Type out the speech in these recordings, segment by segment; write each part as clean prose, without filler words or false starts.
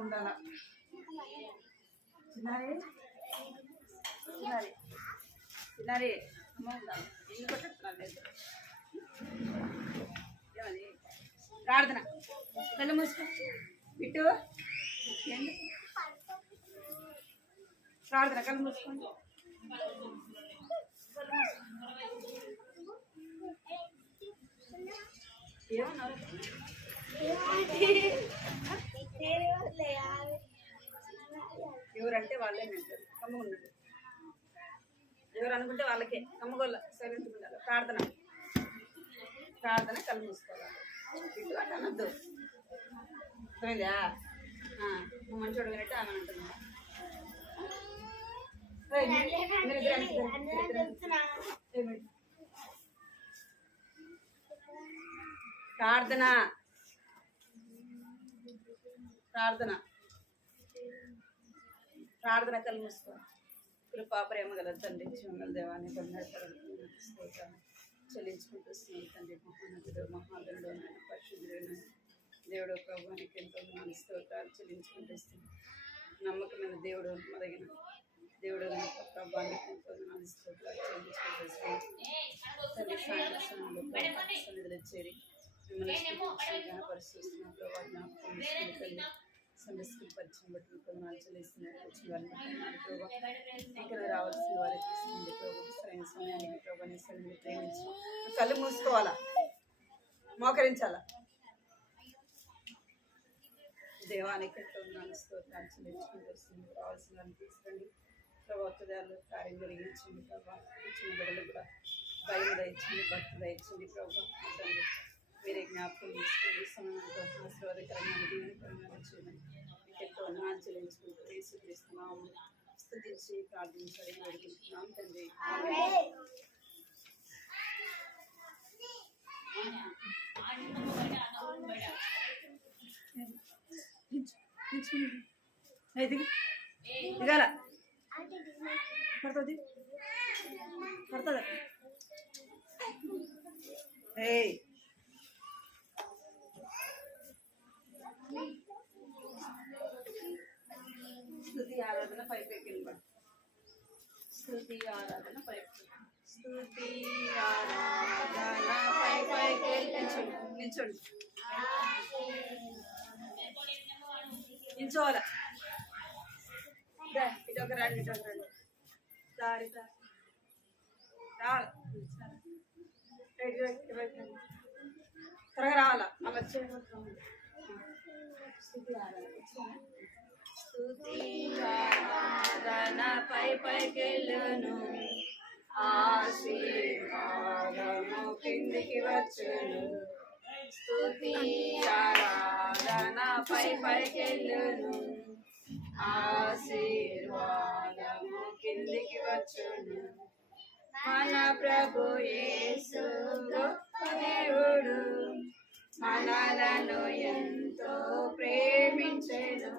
ఉండాలా చిన్నారి చిన్నారి చిన్నారి అమ్మ ఉండాలి ఇల్లు కొట్టేస్తున్నాను లేదు ఏమని ప్రార్థన కళ్ళు మూసుకో ఇటు ప్రార్థన కళ్ళు మూసుకోండి ఏమన్నారు ఎవరంటే వాళ్ళే మెంటారు కమ్మగా ఉన్నాడు ఎవరు అనుకుంటే వాళ్ళకే కమ్మగోళ్ళ సైలెంట్ ఉండాలి ప్రార్థన ప్రార్థన కళ్ళు మూసుకోవాలి ఇటు అటు అనద్దు పోయిందా నువ్వు మంచోడు వినట్టు ఆమె అంటున్నా ప్రార్థన ప్రార్థన ప్రార్థన కళ్ళు మూసుకో కృపా ప్రేమ గల తండ్రి జీవన దేవాన్ని చెల్లించుకుంటూ తండ్రి మహోన్నతుడు మహాగణుడు పరిశుద్ధుడు దేవుడు ప్రభువానికి ఎంతో స్తోత్రాలు చెల్లించుకుంటూ నమ్మకమైన దేవుడు మొదగిన దేవుడు ప్రభావానికి ఎంతో స్తోత్రాలు చెల్లించుకుంటూ తండ్రి సాయంత్రంలో సన్నిధిలో చేరి మిమ్మల్ని పరిశీలిస్తున్న ప్రభావ జ్ఞాపకం తండ్రి సండే స్కూల్ పరిచయం బట్టి కొందరు చెల్లిస్తున్నారు వచ్చిన వారిని ప్రభావ ఇక్కడ రావాల్సిన వారి తీసుకుంది ప్రభావ సరైన సమయానికి ప్రభాని సరైన ప్రేమించి కళ్ళు మూసుకోవాలా మోకరించాలా దేవానికి ఎంతో ఉన్నాను స్తోత్రాలు చెల్లించుకుంటూ వస్తుంది రావాల్సిన వారిని తీసుకురండి ప్రభావాలు కార్యం జరిగించండి ప్రభావ ఇచ్చిన బిడ్డలు కూడా భయం దయచండి భక్తి దయచండి ప్రభావ తండ్రి మీరే జ్ఞాపకం తీసుకోండి సమయంతో ఆశీర్వాదకరంగా దీవెనకరంగా చూడండి మీకు ఎంతో వందనాలు చెల్లించుకుంటూ యేసుక్రీస్తున్నాము స్తుతించి ప్రార్థించాలి అడుగుతున్నాం తండ్రి దిగాల పడుతుంది పడుతుందా ఏయ్ స్తుతి ఆరాధన పైకి స్తుతి ఆరాధన పైకి స్తుతి ఆరాధన పైకి నిల్చోండి నిల్చోవాలా ఇటు ఒక రండి ఇటు ఒక రండి దారి రావాలా త్వరగా రావాలా అలా స్తుతి ఆరాధన పైకెళ్ళును ఆశీర్వాదము కిందికి వచ్చును స్తుతి ఆరాధన పైకెళ్ళును ఆశీర్వాదము కిందికి వచ్చును మన ప్రభు యేసు గొప్ప దేవుడు మనలను ఎంతో ప్రేమించెను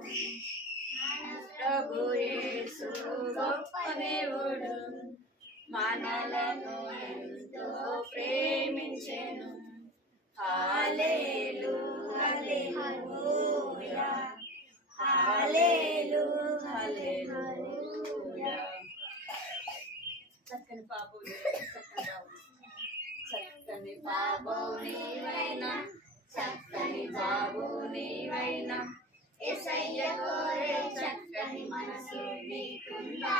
ప్రభు యేసు గొప్ప దేవుడు మనలను ఎంతో ప్రేమించెను హల్లెలూయా హల్లెలూయా హల్లెలూయా హల్లెలూయా చక్కని పాపం చక్కని బాబు నీవైనా చక్కని బాబు నీవైనా యేసయ్య కోరే చక్కని మనసు నీకుందా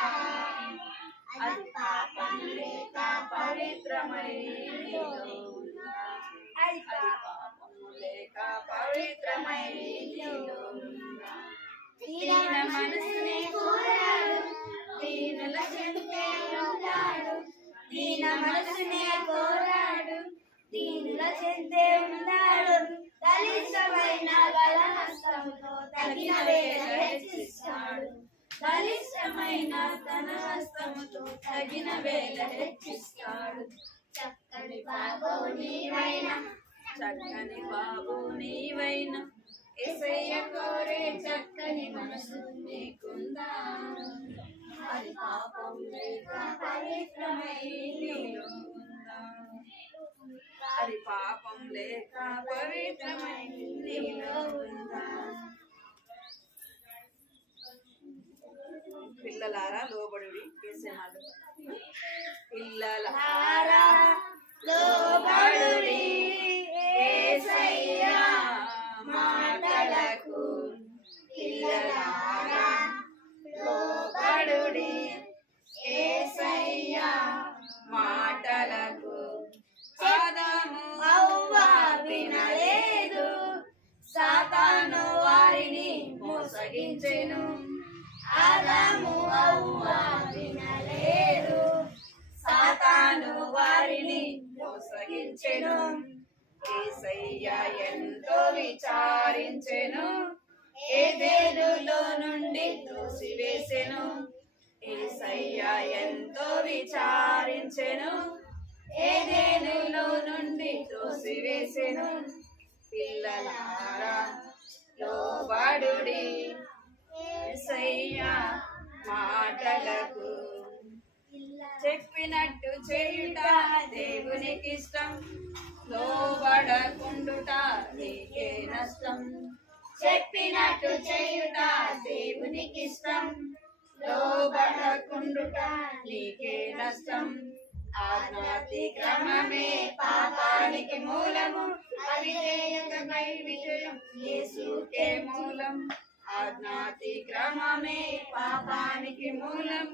అది పాపం లేక పవిత్రమై అది పాపం లేక పవిత్రమై దీన మనసునే కోరాడు దీనుల చెంతే ఉన్నాడు దీన మనసునే కోరాడు దీనుల చెంతే ఉన్నాడు బలిష్టమైన బలహస్తముతో తగిన వేళ హెచ్చిస్తాడు బలిష్టమైన తన హస్తముతో తగిన వేళ హెచ్చిస్తాడు చక్కని బాబు నీవైనా యేసయ్య కోరే చక్కని మనసు నీకుందా అది పాపం లేక పవిత్రమై నీలో ఉందా అది పాపం లేక పవిత్రమైన నీలో ఉందా. పిల్లలారా లోబడుడి, కేసేమాడు. పిల్లలారా లోబడుడి యేసయ్యా మాటలకు. పిల్లలారా లోబడుడి యేసయ్యా మాటలకు. ఆదాము హవ్వ వినలేదు, సాతాను వారిని మోసగించెను. ఆదాము హవ్వ వినలేదు, సాతాను వారిని మోసగించెను. యేసయ్య ఎంతో విచారించెను, ఏదెనులో నుండి త్రోసివేసెను. యేసయ్య ఎంతో విచారించెను, ఏదెనులో నుండి త్రోసివేసెను. పిల్లలారా లోబడుడి యేసయ్య మాటలకు. చెప్పినట్టు చేయుట దేవునికి ఇష్టం, లోబడకుండుట నీకే నష్టం. చెప్పినట్టు చేయుట దేవునికి ఇష్టం, లోబడకుండుట నీకే నష్టం. ఆజ్ఞాతిక్రమమే పాపానికి మూలము, అవిధేయతపై విజయం యేసుకే మూలం. ఆజ్ఞాతిక్రమమే పాపానికి మూలం,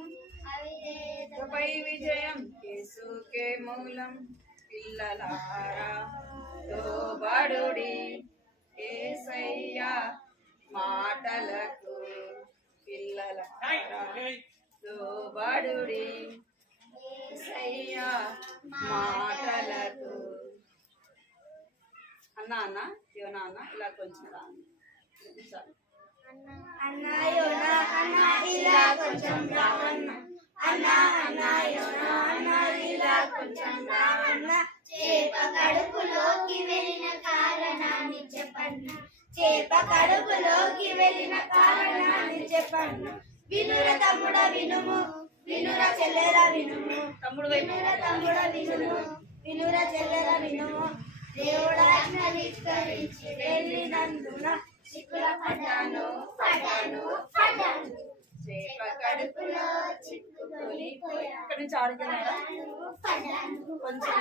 అవిధేయతపై విజయం యేసుకే మూలం. పిల్లలారా లోబడుడి యేసయ్య మాటలకు. పిల్లలారా లోబడుడి యేసయ్య మాటలకు. అన్నా అన్న యోనా అన్న ఇలా కొంచెం రాను. అన్నా యోనా అన్నా ఇలా కొంచెం రావన్న. అన్నా అన్నా యోనా అన్నా ఇలా కొంచెం రావన్న. చేప కడుపులోకి వెళ్ళిన కారణాన్ని చెప్పన్న. చేప కడుపులోకి వెళ్ళిన కారణాన్ని చెప్పన్న. వినుర తమ్ముడ వినుము, వినుర చెల్లెల వినుము. తమ్ముడు వినుర తమ్ముడ వినుము, వినుర చెల్లెల వినుము. దేవుడాజ్ఞ విస్తరించి వెళ్ళినందున చిక్కుల పడ్డాను పడ్డాను పడ్డాను. చేప కడుపులో చిక్కుకొని ఇక్కడ నుంచి ఆడుకున్నాడా కొంచెం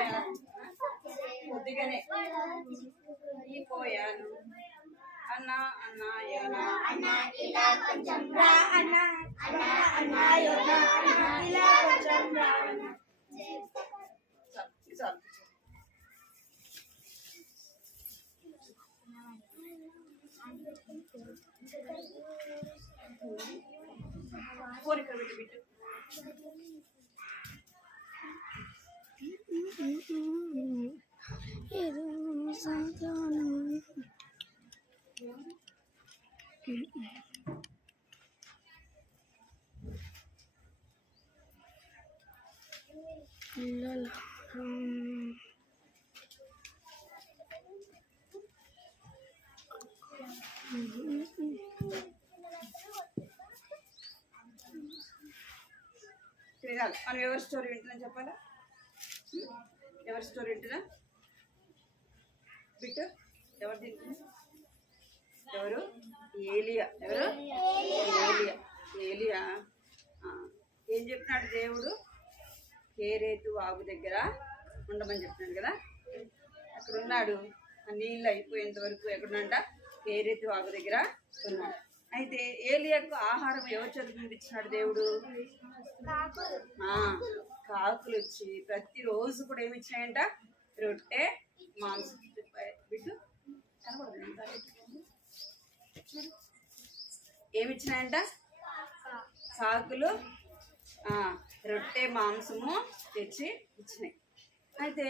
కొద్దిగానే పోయాను. అన్నా అన్నా యోనా అన్నా ఇలా కొంచెం రా అన్నా. అన్నా అన్నా యోనా అన్నా ఇలా కొంచెం రా అన్నా. చాలు కోరిక బిట్టు బిట్టు. మనం ఎవరి స్టోరీ వింటున్నా చెప్పాలా? ఎవరి స్టోరీ వింటున్నా బిట్టు? ఎవరు తింటున్నా? ఎవరు? ఏలియా. ఎవరు? ఏలియా. ఏలియా ఏం చెప్పినాడు దేవుడు? కేరేతు వాగు దగ్గర ఉండమని చెప్తున్నాడు కదా. అక్కడ ఉన్నాడు. ఆ నీళ్ళు అయిపోయేంత వరకు ఎక్కడున్నంట? కేరేతు వాగు దగ్గర ఉన్నాడు. అయితే ఏలియాకు ఆహారం ఎవరు చదివించినాడు దేవుడు? కాకులు వచ్చి ప్రతిరోజు కూడా ఏమి ఇచ్చినాయంట? రొట్టె మాంసం. బిడ్డు ఏమిచ్చినాయంట? కాకులు రొట్టె మాంసము తెచ్చి ఇచ్చినాయి. అయితే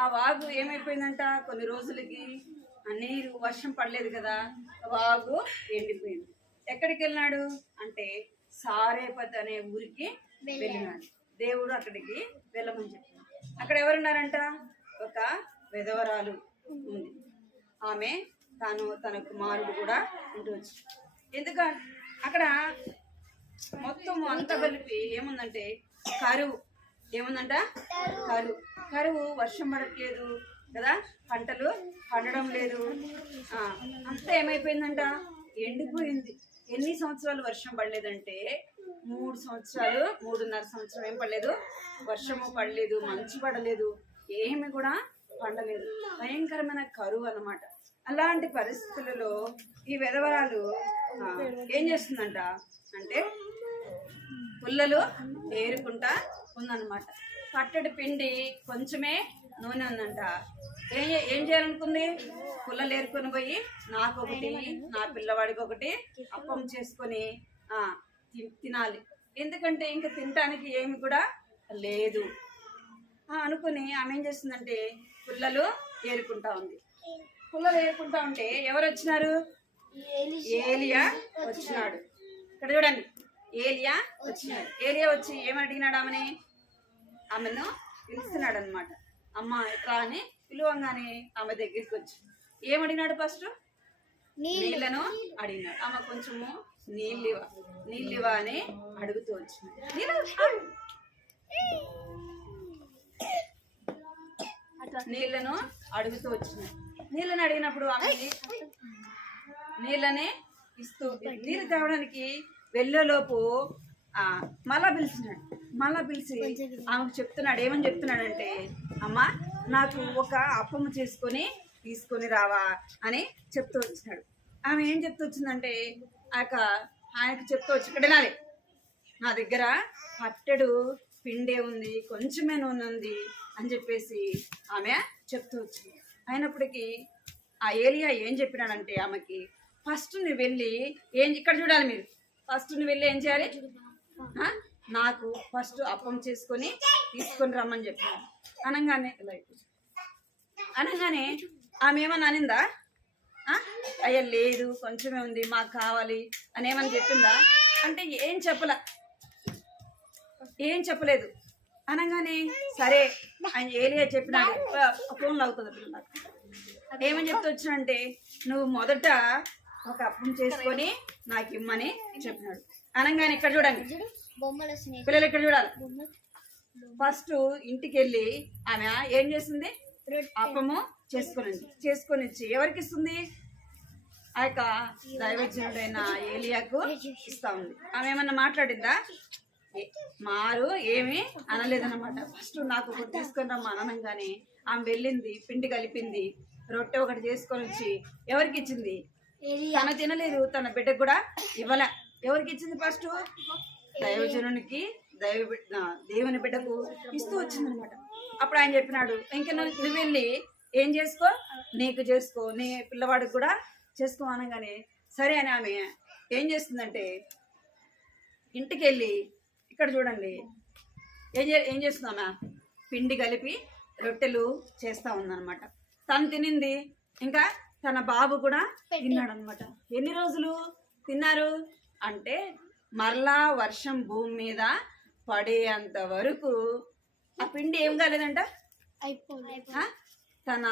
ఆ వాగు ఏమైపోయిందంట? కొన్ని రోజులకి నీరు వర్షం పడలేదు కదా, వాగు ఎండిపోయింది. ఎక్కడికి వెళ్ళినాడు అంటే సారేపత్ అనే ఊరికి వెళ్ళినాడు. దేవుడు అక్కడికి వెళ్ళమని చెప్పాడు. అక్కడ ఎవరున్నారంట? ఒక విధవరాలు ఉంది. ఆమె తన కుమారుడు కూడా ఉంటూ వచ్చి, ఎందుకంటే అక్కడ మొత్తం అంతా కలిపి ఏముందంటే కరువు. ఏముందంట? కరువు. వర్షం పడట్లేదు, కదా, పంటలు పండడం లేదు. అంతా ఏమైపోయిందంట, ఎండిపోయింది. ఎన్ని సంవత్సరాలు వర్షం పడలేదంటే 3 సంవత్సరాలు, 3.5 సంవత్సరం ఏం పడలేదు, వర్షము పడలేదు, మంచు పడలేదు, ఏమి కూడా పండలేదు. భయంకరమైన కరువు అన్నమాట. అలాంటి పరిస్థితులలో ఈ విధవరాలు ఏం చేస్తుందంట అంటే పుల్లలు ఏరుకుంటా ఉందన్నమాట. కట్టడి పిండి కొంచెమే నూనె ఉందంట. ఏం చేయాలనుకుంది, పుల్లలు ఏరుకొని పోయి నాకు ఒకటి, నా పిల్లవాడికి ఒకటి అప్పం చేసుకొని తినాలి, ఎందుకంటే ఇంకా తినటానికి ఏమి కూడా లేదు అనుకుని ఆమె ఏం చేస్తుందంటే పుల్లలు ఏరుకుంటా ఉంది. పుల్లలు ఏరుకుంటా ఉంటే ఎవరు వచ్చినారు, ఏలియా వచ్చినాడు. ఇక్కడ చూడండి, ఏలియా వచ్చినాడు. ఏలియా వచ్చి ఏమని అడిగినాడు, ఆమెను పిలుస్తున్నాడు అనమాట. అమ్మ ఎట్లా అని పిలువంగానే ఆమె దగ్గరికి వచ్చి ఏమడిగినాడు, ఫస్ట్ నీళ్ళను అడిగినాడు. ఆమె కొంచెము నీళ్ళివా అని అడుగుతూ వచ్చింది. నీళ్ళను అడుగుతూ వచ్చింది. నీళ్ళని అడిగినప్పుడు ఆమె నీళ్ళనే ఇస్తూ నీళ్ళు తేవడానికి వెళ్ళేలోపు మళ్ళా పిలిచినాడు. మళ్ళా పిలిచి ఆమెకు చెప్తున్నాడు. ఏమని చెప్తున్నాడంటే, అమ్మ నాకు ఒక అప్పము చేసుకొని తీసుకొని రావా అని చెప్తూ వచ్చినాడు. ఆమె ఏం చెప్తూ వచ్చిందంటే ఆయనకు చెప్తూ వచ్చి, ఇక్కడ వినాలి, నా దగ్గర పట్టెడు పిండే ఉంది, కొంచెమే నూనె ఉంది అని చెప్పేసి ఆమె చెప్తూ వచ్చింది. అయినప్పటికీ ఆ ఏలియా ఏం చెప్పినాడంటే ఆమెకి, ఫస్ట్ నువ్వు వెళ్ళి ఇక్కడ చూడాలి మీరు, ఫస్ట్ నువ్వు వెళ్ళి ఏం చేయాలి, నాకు ఫస్ట్ అప్పం చేసుకొని తీసుకొని రమ్మని చెప్పినాడు. అనగానే ఆమె ఏమని అనిందా, అయ్యా లేదు కొంచెమే ఉంది మాకు కావాలి అని ఏమని చెప్పిందా అంటే ఏం చెప్పలేదు. అనగానే సరే ఆయన ఏలియా చెప్పినాడు. ఫోన్లో అవుతుంది పిల్లలకు. ఏమని చెప్తూ వచ్చినంటే, నువ్వు మొదట ఒక అప్పం చేసుకొని నాకు ఇమ్మని చెప్పినాడు. అనగానే ఇక్కడ చూడండి పిల్లలు, ఇక్కడ చూడాలి, ఫస్ట్ ఇంటికి వెళ్ళి ఆమె ఏం చేసింది, అప్పము చేసుకొని ఇచ్చి ఎవరికి ఇస్తుంది, ఆ యొక్క దైవజనుడైన ఏలియాకు ఇస్తా ఉంది. ఆమె ఏమన్నా మాట్లాడిందా, మారు ఏమీ అనలేదన్నమాట. ఫస్ట్ నాకు ఒకటి తీసుకొని రమ్మ అనగానే ఆమె వెళ్ళింది, పిండి కలిపింది, రొట్టె ఒకటి చేసుకొని వచ్చి ఎవరికి ఇచ్చింది, తన తినలేదు, తన బిడ్డకు కూడా ఇవ్వలే. ఎవరికి ఇచ్చింది, ఫస్ట్ దైవజనునికి, దేవుని బిడ్డకు ఇస్తూ వచ్చింది అనమాట. అప్పుడు ఆయన చెప్పినాడు, ఇంకా నువ్వు వెళ్ళి ఏం చేసుకో, నీకు చేసుకో, నీ పిల్లవాడికి కూడా చేసుకో అనగానే సరే అని ఆమె ఏం చేస్తుందంటే ఇంటికి వెళ్ళి ఇక్కడ చూడండి ఏం చేస్తుందామా, పిండి కలిపి రొట్టెలు చేస్తూ ఉందన్నమాట. తను తినింది, ఇంకా తన బాబు కూడా తిన్నాడు అనమాట. ఎన్ని రోజులు తిన్నారు అంటే మరలా వర్షం భూమి మీద పడేంత వరకు ఆ పిండి ఏం కాలేదంట, తన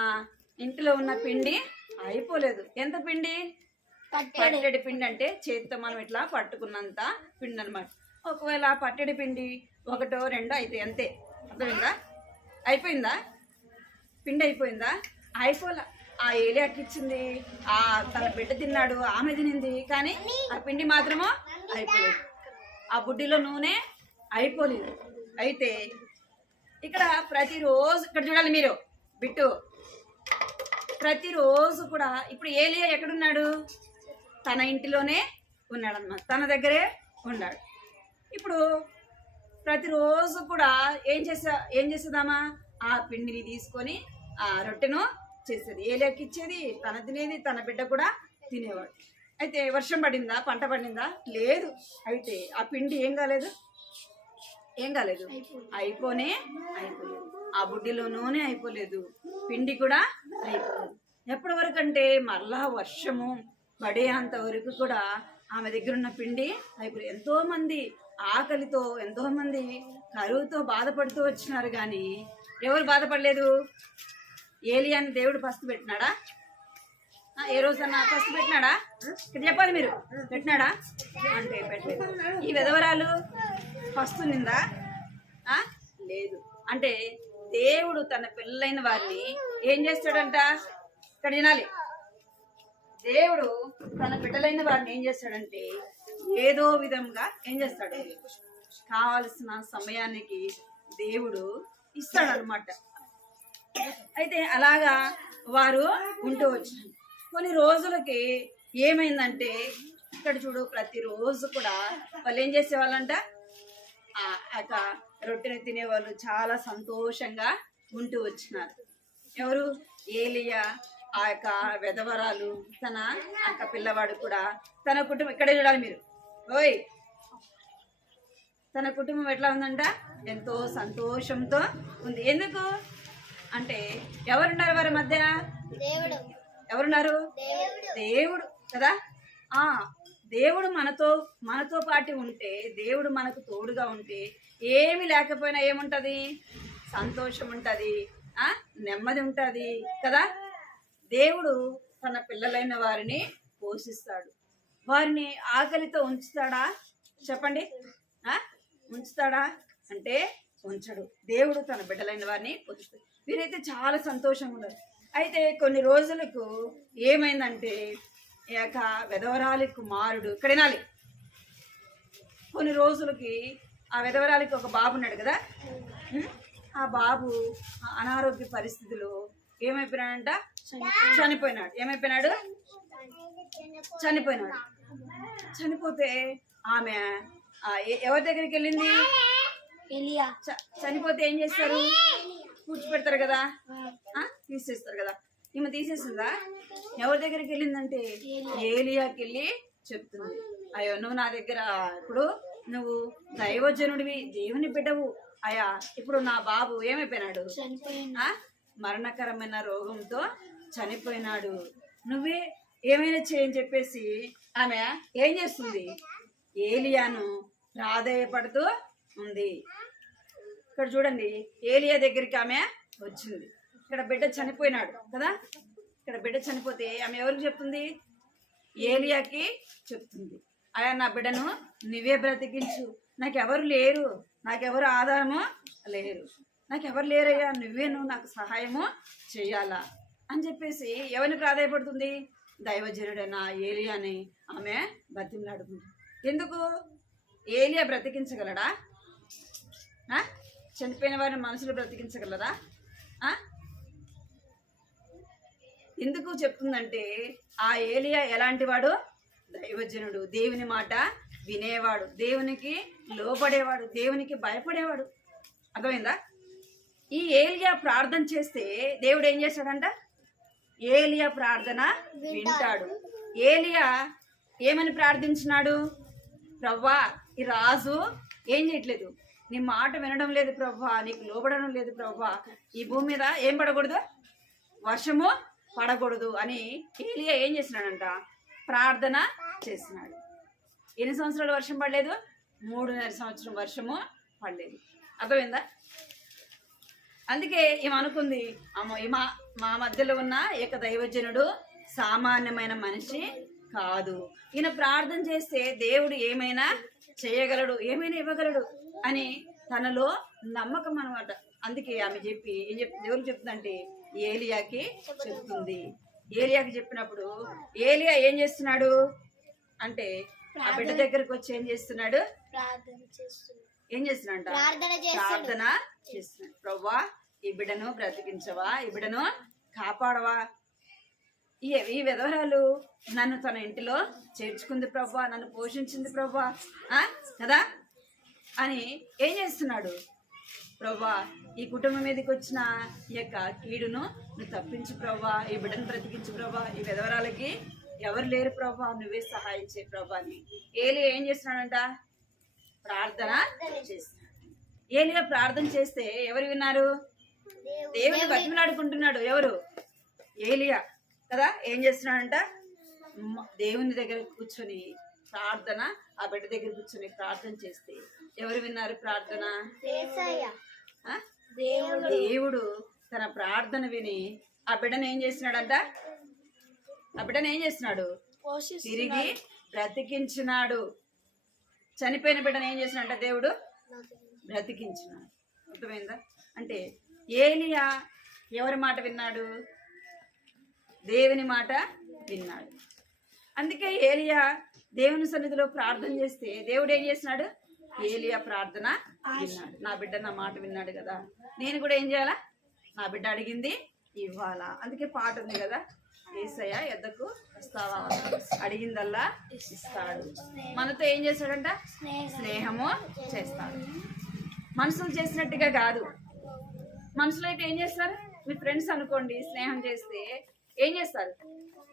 ఇంట్లో ఉన్న పిండి అయిపోలేదు. ఎంత పిండి, పట్టెడి పిండి అంటే చేతితో మనం ఇట్లా పట్టుకున్నంత పిండి అనమాట. ఒకవేళ పట్టెడి పిండి 1 2 అయితే అంతే, అర్థమైందా, అయిపోయిందా, పిండి అయిపోయిందా, అయిపోలే. ఆ ఏలియాకి ఇచ్చింది, తన బిడ్డ తిన్నాడు, ఆమె తినింది, కానీ ఆ పిండి మాత్రమో అయిపోలేదు, ఆ బుడ్డిలో నూనె అయిపోలేదు. అయితే ఇక్కడ ప్రతిరోజు ఇక్కడ చూడాలి మీరు బిట్టు, ప్రతిరోజు కూడా ఇప్పుడు ఏలియా ఎక్కడున్నాడు, తన ఇంటిలోనే ఉన్నాడు అన్నమాట, తన దగ్గరే ఉన్నాడు. ఇప్పుడు ప్రతిరోజు కూడా ఏం చేసేదామా, ఆ పిండిని తీసుకొని ఆ రొట్టెను చేసేది, ఏలియాకి ఇచ్చేది, తన తినేది, తన బిడ్డ కూడా తినేవాడు. అయితే వర్షం పడిందా, పంట పండిందా, లేదు. అయితే ఆ పిండి ఏం కాలేదు, అయిపోలేదు. ఆ బుడ్డిలో నూనె అయిపోలేదు, పిండి కూడా అయిపోలేదు. ఎప్పటి వరకు అంటే మరలా వర్షము పడేంత వరకు కూడా ఆమె దగ్గర ఉన్న పిండి అయిపోలేదు. ఎంతోమంది ఆకలితో, ఎంతోమంది కరువుతో బాధపడుతూ వచ్చినారు, కానీ ఎవరు బాధపడలేదు. ఏలియాని దేవుడు పస్తు పెట్టినాడా, ఏ రోజన్నా పస్తు పెట్టినాడా, ఇక్కడ చెప్పాలి మీరు, పెట్టినాడా అంటే పెట్టలేదు. ఈ విధవరాలు పస్తు నిందా, లేదు. అంటే దేవుడు తన పిల్లలైన వారిని ఏం చేస్తాడంట? ఇక్కడ వినాలి. దేవుడు తన బిడ్డలైన వారిని ఏం చేస్తాడంటే ఏదో విధంగా ఏం చేస్తాడు, కావలసిన సమయానికి దేవుడు ఇస్తాడనమాట. అయితే అలాగా వారు ఉంటూ వచ్చారు. కొన్ని రోజులకి ఏమైందంటే ఇక్కడ చూడు, ప్రతిరోజు కూడా వాళ్ళు ఏం చేసేవాళ్ళంట, ఆ యొక్క రొట్టెని తినేవాళ్ళు చాలా సంతోషంగా ఉంటూ వచ్చినారు. ఎవరు? ఏలియా, ఆ యొక్క వెధవరాలు, తన అక్క పిల్లవాడు కూడా, తన కుటుంబం. ఇక్కడే చూడాలి మీరు. ఓయ్, తన కుటుంబం ఎట్లా ఉందంట? ఎంతో సంతోషంతో ఉంది. ఎందుకు అంటే ఎవరున్నారు వారి మధ్య? ఎవరున్నారు? దేవుడు కదా. దేవుడు మనతో పాటు ఉంటే, దేవుడు మనకు తోడుగా ఉంటే ఏమి లేకపోయినా ఏముంటది? సంతోషం ఉంటది, నెమ్మది ఉంటది కదా. దేవుడు తన పిల్లలైన వారిని పోషిస్తాడు. వారిని ఆకలితో ఉంచుతాడా? చెప్పండి. ఉంచుతాడా అంటే ఉంచడు. దేవుడు తన బిడ్డలైన వారిని పోషిస్తాడు. వీరైతే చాలా సంతోషంగా ఉన్నారు. అయితే కొన్ని రోజులకు ఏమైందంటే ఈ యొక్క వెధవరాలి కుమారుడు, ఇక్కడ వినాలి, కొన్ని రోజులకి ఆ వెధవరాలికి ఒక బాబు ఉన్నాడు కదా. ఆ బాబు అనారోగ్య పరిస్థితిలో ఏమైపోయినాడంట? చనిపోయినాడు. ఏమైపోయినాడు? చనిపోయినాడు. చనిపోతే ఆమె ఎవరి దగ్గరికి వెళ్ళింది? చనిపోతే ఏం చేస్తారు? కూర్చోపెడతారు కదా, తీసేస్తారు కదా. ఈమె తీసేసిందా? ఎవరి దగ్గరికి వెళ్ళిందంటే ఏలియాకి వెళ్ళి చెప్తుంది, అయ్యో నువ్వు నా దగ్గర, ఇప్పుడు నువ్వు దైవజనుడివి, దేవుని బిడ్డవు అయ్యా, ఇప్పుడు నా బాబు ఏమైపోయినాడు? మరణకరమైన రోగంతో చనిపోయినాడు, నువ్వే ఏమైనా చేయని చెప్పేసి ఆమె ఏం చేస్తుంది? ఏలియాను ప్రాధేయపడుతూ ఉంది. ఇక్కడ చూడండి, ఏలియా దగ్గరికి ఆమె వచ్చింది. ఇక్కడ బిడ్డ చనిపోయినాడు కదా. ఇక్కడ బిడ్డ చనిపోతే ఆమె ఎవరికి చెప్తుంది? ఏలియాకి చెప్తుంది, అయ్యా నా బిడ్డను నువ్వే బ్రతికించు, నాకెవరు లేరు, నాకెవరు ఆధారము లేరు, నాకెవరు లేరయ్యా, నువ్వు నాకు సహాయము చెయ్యాలా అని చెప్పేసి ఎవరిని ప్రాధాయపడుతుంది? దైవజనుడైన ఏలియాని ఆమె బతిమలాడుతుంది. ఎందుకు? ఏలియా బ్రతికించగలడా? చనిపోయిన వారిని మనుషులు బ్రతికించగలరా? ఎందుకు చెప్తుందంటే ఆ ఏలియా ఎలాంటి వాడు? దైవజనుడు, దేవుని మాట వినేవాడు, దేవునికి లోబడేవాడు, దేవునికి భయపడేవాడు. అర్థమైందా? ఈ ఏలియా ప్రార్థన చేస్తే దేవుడు ఏం చేశాడంట? ఏలియా ప్రార్థన వింటాడు. ఏలియా ఏమని ప్రార్థించినాడు? ప్రవ్వా, ఈ రాజు ఏం చేయట్లేదు, నీ మాట వినడం లేదు ప్రవ్వా, నీకు లోబడడం లేదు ప్రవ్వా, ఈ భూమి మీద ఏం పడకూడదు, వర్షము పడకూడదు అని ఏలియా ఏం చేసినాడంట? ప్రార్థన చేసినాడు. ఎన్ని సంవత్సరాలు వర్షం పడలేదు? 3.5 సంవత్సరం వర్షము పడలేదు. అర్థమైందా? అందుకే ఈమె అనుకుంది, అమ్మో మా మధ్యలో ఉన్న ఏక దైవజనుడు సామాన్యమైన మనిషి కాదు, ఈయన ప్రార్థన చేస్తే దేవుడు ఏమైనా చేయగలడు, ఏమైనా ఇవ్వగలడు అని తనలో నమ్మకం అనమాట. అందుకే ఆమె చెప్పి దేవుడు చెప్తుందంటే ఏలియాకి చెప్తుంది. ఏలియాకి చెప్పినప్పుడు ఏలియా ఏం చేస్తున్నాడు అంటే ఆ బిడ్డ దగ్గరకు వచ్చి ఏం చేస్తున్నాడు? ఏం చేస్తున్నాడు? ప్రార్థన చేస్తున్నాడు. ప్రవ్వా, ఈ బిడ్డను బ్రతికించవా, ఈ బిడ్డను కాపాడవా, ఈ విధవరాలు నన్ను తన ఇంటిలో చేర్చుకుంది ప్రవ్వా, నన్ను పోషించింది ప్రవ్వా కదా అని ఏం చేస్తున్నాడు? ప్రవ్వా, ఈ కుటుంబం మీదకి వచ్చిన ఈ యొక్క కీడును నువ్వు తప్పించు ప్రవ్వా, ఈ బిడ్డను బ్రతికించు ప్రవ్వా, ఈ విధవరాలకి ఎవరు లేరు ప్రవ్వా, నువ్వే సహాయం చేయ ప్రవ్వా అని ఏలియా ఏం చేస్తున్నాడంట? ప్రార్థన చేస్తున్నాడు. ఏలియా ప్రార్థన చేస్తే ఎవరు విన్నారు? దేవుని బతిమలాడుకుంటున్నాడు. ఎవరు? ఏలియా కదా. ఏం చేస్తున్నాడంట? దేవుని దగ్గర కూర్చొని ప్రార్థన, ఆ బిడ్డ దగ్గర కూర్చొని ప్రార్థన చేస్తే ఎవరు విన్నారు ప్రార్థన? దేవుడు తన ప్రార్థన విని ఆ బిడ్డను ఏం చేస్తున్నాడంట? ఆ బిడ్డను ఏం చేస్తున్నాడు? తిరిగి బ్రతికించినాడు. చనిపోయిన బిడ్డను ఏం చేసినట్ట? దేవుడు బ్రతికించినాడు. అర్థమైందా? అంటే ఏలియా ఎవరి మాట విన్నాడు? దేవుని మాట విన్నాడు. అందుకే ఏలియా దేవుని సన్నిధిలో ప్రార్థన చేస్తే దేవుడు ఏం చేసినాడు? ఏలియా ప్రార్థన విన్నాడు. నా బిడ్డ నా మాట విన్నాడు కదా, నేను కూడా ఏం చేయాలా? నా బిడ్డ అడిగింది ఇవ్వాలా. అందుకే పాట ఉంది కదా, యేసయ్య ఎద్దకు వస్తావా, అడిగిందల్లా ఇస్తాడు. మనతో ఏం చేస్తాడంట? స్నేహము చేస్తాడు. మనుషులు చేసినట్టుగా కాదు. మనుషులు అయితే ఏం చేస్తారు? మీ ఫ్రెండ్స్ అనుకోండి, స్నేహం చేస్తే ఏం చేస్తారు?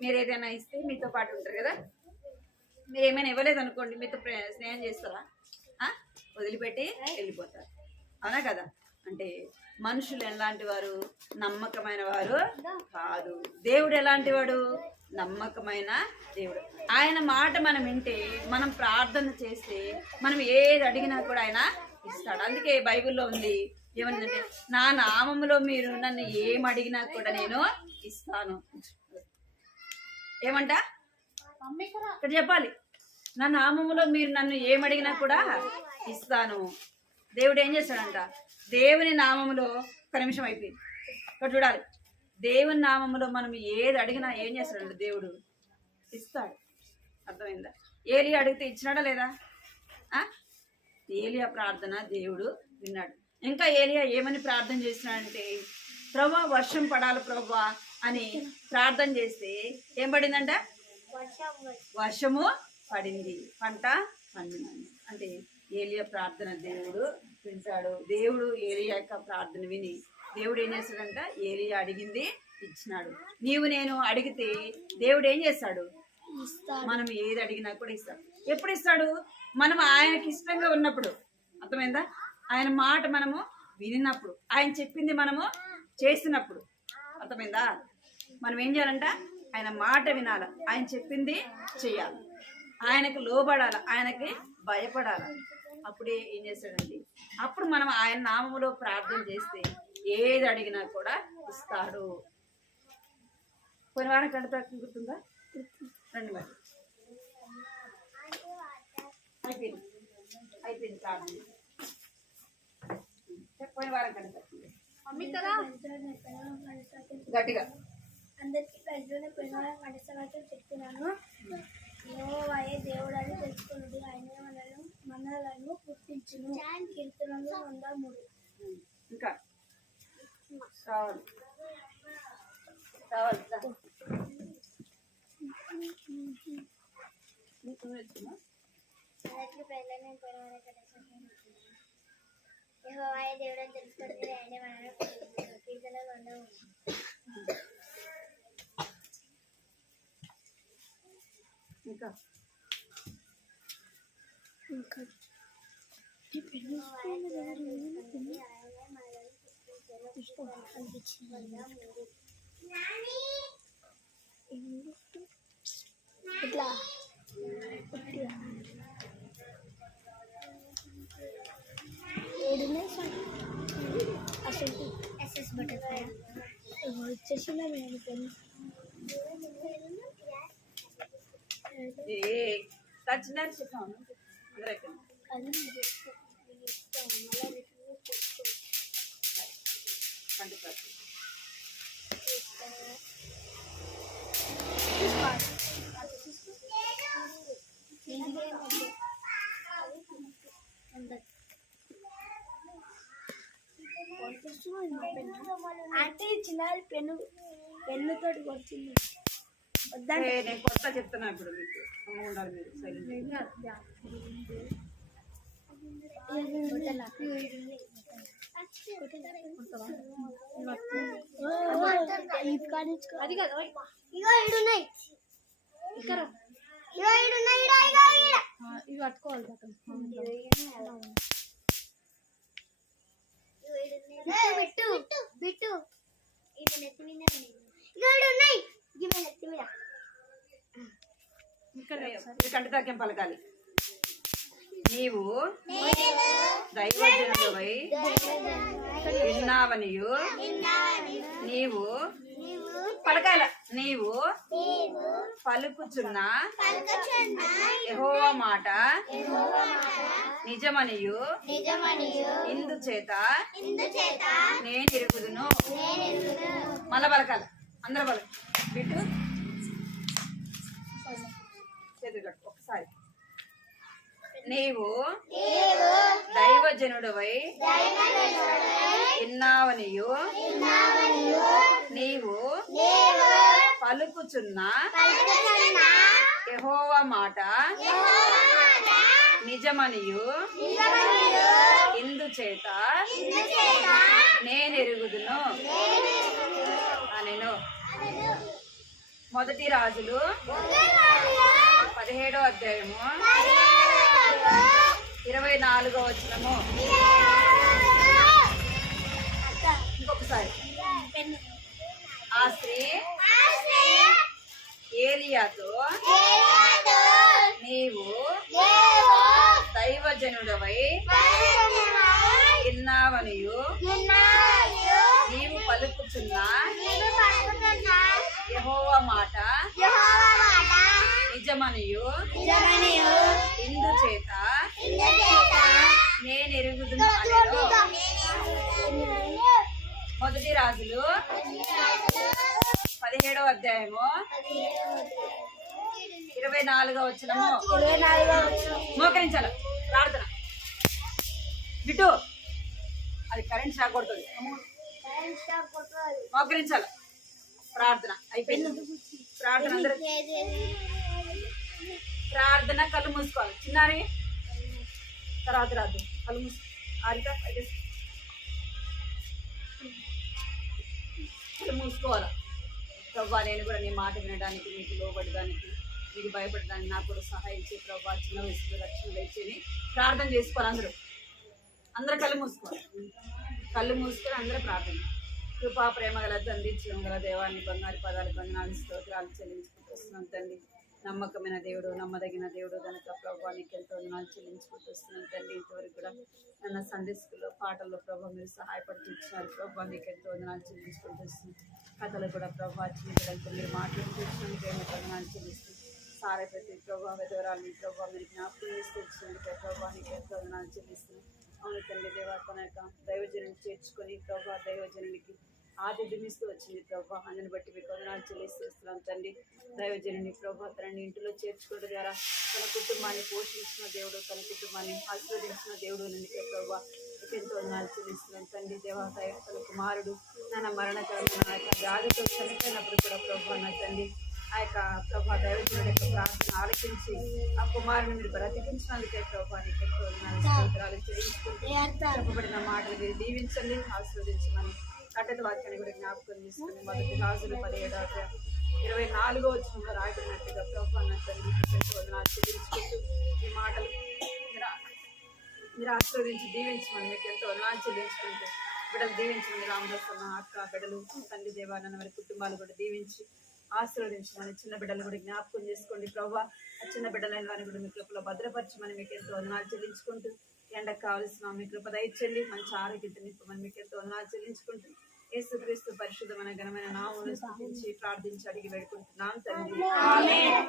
మీరు ఏదైనా ఇస్తే మీతో పాటు ఉంటారు కదా. మీరు ఏమైనా ఇవ్వలేదు అనుకోండి, మీతో స్నేహం చేస్తారా? వదిలిపెట్టి వెళ్ళిపోతారు. అవునా కదా? అంటే మనుషులు ఎలాంటి వారు? నమ్మకమైన వారు కాదు. దేవుడు ఎలాంటి వాడు? నమ్మకమైన దేవుడు. ఆయన మాట మనం వింటే, మనం ప్రార్థన చేస్తే, మనం ఏది అడిగినా కూడా ఆయన ఇస్తాడు. అందుకే బైబిల్లో ఉంది ఏమన్నదంటే, నా నామములో మీరు నన్ను ఏం అడిగినా కూడా నేను ఇస్తాను. ఏమంట? ఇక్కడ చెప్పాలి, నా నామములో మీరు నన్ను ఏమడిగినా కూడా ఇస్తాను. దేవుడు ఏం చేస్తాడంట? దేవుని నామములో, ఒక నిమిషం అయిపోయింది, ఇక్కడ చూడాలి, దేవుని నామములో మనం ఏది అడిగినా ఏం చేస్తాడంట? దేవుడు ఇస్తాడు. అర్థమైందా? ఏలియా అడిగితే ఇచ్చినాడా లేదా? ఏలియా ప్రార్థన దేవుడు విన్నాడు. ఇంకా ఏలియా ఏమని ప్రార్థన చేసినాడంటే, ప్రభువా వర్షం పడాలి ప్రభువా అని ప్రార్థన చేస్తే ఏం పడిందంట? వర్షము పడింది, పంట పండింది. అంటే ఏలియా ప్రార్థన దేవుడు వింటాడు. దేవుడు ఏలియా యొక్క ప్రార్థన విని దేవుడు ఏం చేస్తాడంట? ఏలియా అడిగింది ఇచ్చినాడు. నీవు నేను అడిగితే దేవుడు ఏం చేస్తాడు? మనం ఏది అడిగినా కూడా ఇస్తాడు. ఎప్పుడు ఇస్తాడు? మనం ఆయనకి ఇష్టంగా ఉన్నప్పుడు. అర్థమైందా? ఆయన మాట మనము వినినప్పుడు, ఆయన చెప్పింది మనము చేసినప్పుడు. అర్థమైందా? మనం ఏం చేయాలంట? ఆయన మాట వినాలి, ఆయన చెప్పింది చెయ్యాలి, ఆయనకు లోబడాలి, ఆయనకి భయపడాలి. అప్పుడే ఏం చేస్తాడండి? అప్పుడు మనం ఆయన నామములో ప్రార్థన చేస్తే ఏది అడిగినా కూడా ఇస్తాడు. కొన్ని వారం కడతా గుర్తుందా? రండి మరి. అయిపోయింది అయిపోయింది ప్రార్థన. పోయిన వారం కడతా గట్టిగా అందరికీ ప్రజలను పోయిన వారం కడసవాతం చెప్తున్నాను. యెహోవాయే దేవుడు అని తెలుసుకున్నది, ఆయన మనలను పుట్టించును. కీర్తనలు 103. ఇంకా కావాలి కావాలి అందరికీ ప్రజలను పోయిన వారం కడసవాతం యెహోవాయే దేవుడు అని తెలుసుకున్నది, ఆయన మనలను పుట్టించును. కీర్తనలు 103. ఇంకా ఇట్లా అసలు ఎస్ఎస్ బటర్ఫ్లై వచ్చేసిందా నేను పెన్ తచ్చినారు చెప్పాను. అంటే చిన్నారి పెన్నుతో కొడుతుంది. నేను కొత్త చెప్తున్నా ఇప్పుడు మీకు. ఉండాలి మీరు అది కదా ఇవి పట్టుకోవాలి. బిట్టు ఇది నెత్తి మీద ఉన్నాయి. నెత్తి మీద కంటితాక్యం పలకాలి. నీవు దైవజనుడవై విన్నావనియు నీవు పలకాల. నీవు పలుకుచున్న యెహోవా మాట నిజమనియు ఇందుచేత నేను ఎరుగుదును. మళ్ళా పలకాలి, అందరూ పలక బిట్టు చేతులు కట్టు ఒకసారి. నీవు దైవజనుడవై విన్నావనియు నీవు పలుకుచున్న యెహోవా మాట నిజమనియు ఇందుచేత నేను ఎరుగుదును అనెను. మొదటి రాజులు 17వ అధ్యాయము 24వ వచనము. ఇంకొకసారి. ఆ స్త్రీ ఏలియాతో నీవు దైవజనుడవై విన్నావనియు నీవు పలుకుచున్న యెహోవా మాట నిజమనియు ఇందుచేత నేను ఎరుగుదును అనెను. మొదటి రాజులు 17వ అధ్యాయము 24వ వచనము. మోకరించాల ప్రార్థన. బిట్టు అది కరెంట్ షాక్ కొడుతుంది. మోకరించాల ప్రార్థన. అయిపోయింది ప్రార్థన. అందరూ ప్రార్థన. కళ్ళు మూసుకోవాలి. చిన్నారి తర్వాత రాదు. కళ్ళు మూసుకో. ఆరిక అయితే కళ్ళు మూసుకోవాలి. ప్రభా నేను కూడా నీ మాట వినడానికి, నీకు లోబడడానికి, నీకు భయపడడానికి నాకు కూడా సహాయం చేయి ప్రభా. చిన్న వయసులో రక్షణ తెచ్చి ప్రార్థన చేసుకోవాలి. అందరూ కళ్ళు మూసుకోవాలి. కళ్ళు మూసుకొని అందరూ ప్రార్థన. కృపా ప్రేమ గల తండ్రి, జీవం గల దేవాన్ని బంగారు పదాలు వందనాలు స్తోత్రాలు చెల్లించుకుంటూ వస్తున్నాం తండ్రి. నమ్మకమైన దేవుడు, నమ్మదగిన దేవుడు కనుక ప్రభా నీకు ఎంతో వందనాలు చెల్లించుకుంటూ వస్తున్నాం తండ్రి. ఇంతవరకు కూడా నన్న సండే స్కూల్లో పాటల్లో ప్రభావ మీరు సహాయపడుతూ ఇచ్చినారు ప్రభావ నీకు ఎంతో వందనాలు చెల్లించుకుంటూ వస్తున్నాం. కథలు కూడా ప్రభావ చిన్నపిల్లలతో మీరు మాట్లాడుతూ ఇచ్చినందుకు ఎంతో వందనాలు చెల్లిస్తుంది. సారే ప్రతి ప్రభావ విధవరాలని ప్రభావ మీరు జ్ఞాపకం చేస్తూ ఇచ్చినందుకు ప్రభావ నీకు ఎంతో వందనాలు చెల్లిస్తుంది. అవును తండ్రి దేవా, తన యొక్క దైవజనుని చేర్చుకొని ప్రభావ దైవజనునికి ఆతిథ్యమిస్తూ వచ్చింది ప్రభావ. అందుని బట్టి మీకు వందనాలు చెల్లిస్తూ వస్తున్నాం తండ్రి. దైవజనుని ప్రభావ తనని ఇంటిలో చేర్చుకోవడం ద్వారా తన కుటుంబాన్ని పోషించిన దేవుడు, తన కుటుంబాన్ని ఆశీర్వదించిన దేవుడు నిందుకే ప్రభావ ఎంతో వందనాలు చెల్లిస్తున్నాం తండ్రి. దేవా తన కుమారుడు నాన్న మరణకరమైన ఆ యొక్క వ్యాధితో చనిపోయినప్పుడు కూడా ప్రభావ నా తండ్రి ఆ యొక్క ప్రభా దైవజనుడి యొక్క ప్రార్థన ఆలకించి ఆ కుమారుని మీరు బ్రతికించినందుకే ప్రభావ నీకు ఎంతో వందనాలు స్తోత్రాలు చెల్లించుకుంటూ చెప్పబడిన మాటలు మీరు దీవించండి, ఆశీర్వదించమని కట్టటి వాక్యాన్ని కూడా జ్ఞాపకం చేసుకుని మొదటి రాజులు 17వ వచనంలో రాయబడినట్టుగా ప్రభావ నా తండ్రి ఎంతో వందనాలు చెల్లించుకుంటూ ఈ మాటలు మీరు ఆశీర్వదించి దీవించమని మీకు ఎంతో వందనాలు చెల్లించుకుంటూ బిడ్డలు దీవించమని రామదాసన్న అక్క బిడ్డలు తండ్రి దేవాలన్న వారి కుటుంబాలు కూడా దీవించి ఆశీర్వదించమని చిన్న బిడ్డలు కూడా జ్ఞాపకం చేసుకోండి ప్రభావ. ఆ చిన్న బిడ్డలైన వారిని కూడా మీ కృపలో భద్రపరచమని మీకు ఎంతో వందనాలు చెల్లించుకుంటూ ఎండకు కావాల్సిన మీ కృప దయచేయండి, మంచి ఆరోగ్యత నింపమని మీకు ఎంతో వందనాలు చెల్లించుకుంటూ యేసుక్రీస్తు పరిశుద్ధమైన ఘనమైన నామమును స్తుతించి ప్రార్థించి అడిగి వేడుకుంటున్నాం తండ్రి. ఆమేన్.